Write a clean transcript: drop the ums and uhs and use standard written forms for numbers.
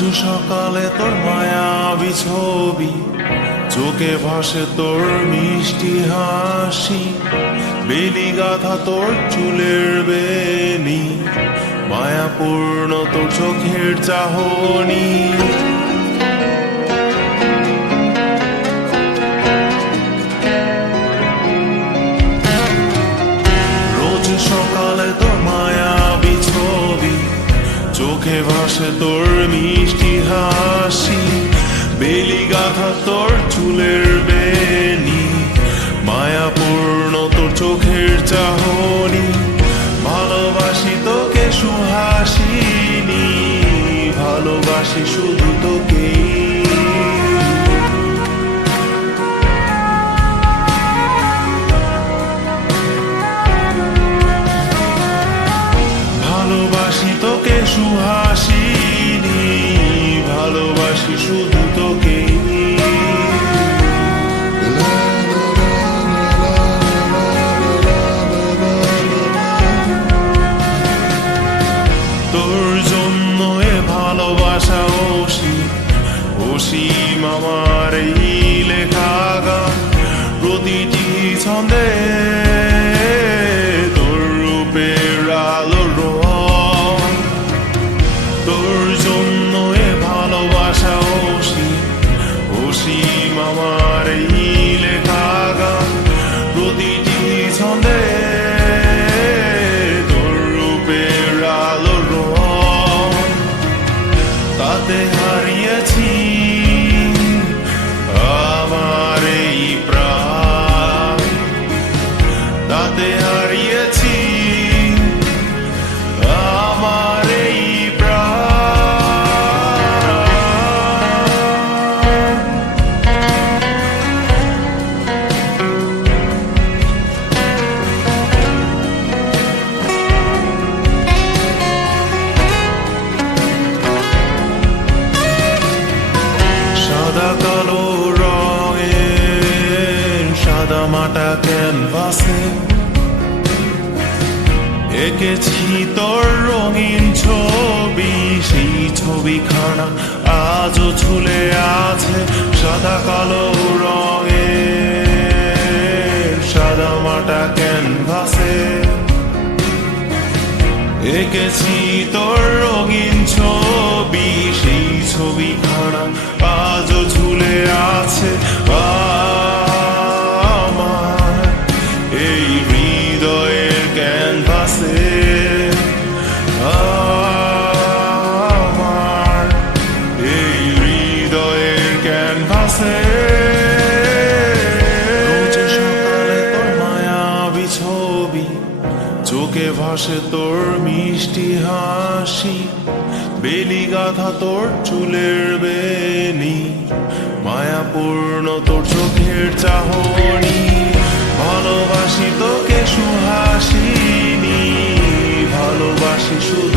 রোজ সকালে তোর মায়াবী ছবি, চোখে ভাসে তোর মিষ্টি হাসি, বেলি গাথা তোর চুলের বেনি, মায়াপূর্ণ তোর চোখের চাহনি। রোজ সকালে তোর মায়াবী ছবি, চোখে ভাসে তোর মিষ্টি হাসি, বেলি গাথা তোর চুলের বেনি, মায়াপূর্ণ তোর চোখের চাহনি। ভালোবাসি তোকে সুহাসিনী, ভালোবাসি শুধু তোকে। ভালোবাসি তোকে সুহাসিনী, ভালোবাসি শুধু তোকে। তোর জন্য এ ভালোবাসা অসীম, অসীম আমার এই লেখা গান, প্রতিটি ছন্দে তোর রূপের আলো রং। তোর জন্য এ ভালোবাসা অসীম, অসীম আমার এই লেখা গান, প্রতিটি ছন্দে তোর রূপের আলো রং। তাতে হারিয়েছি আমার এই প্রাণ, তাতে হারিয়েছি আমার এই প্রাণ। সাদা কালো রঙের সাদা মাটা ক্যানভাসে এঁকেছি তোর রঙিন ছবি, সেই ছবিখানা আজও ঝুলে আছে। সাদা কালো রঙের সাদা মাটা ক্যানভাসে এঁকেছি তোর রঙিন ছবি, সেই ছবিখানা আজও ঝুলে আছে আমার এই হৃদয়ের ক্যানভাসে। আমার এই হৃদয়ের ক্যানভাসে। রোজ সকালে তোর মায়াবী ছবি, চোখে ভাসে তোর মিষ্টি হাসি, বেলি গাথা তোর চুলের বেনি, মায়াপূর্ণ তোর চোখের চাহনি। ভালোবাসি তোকে সুহাসিনী, ভালোবাসি শুধু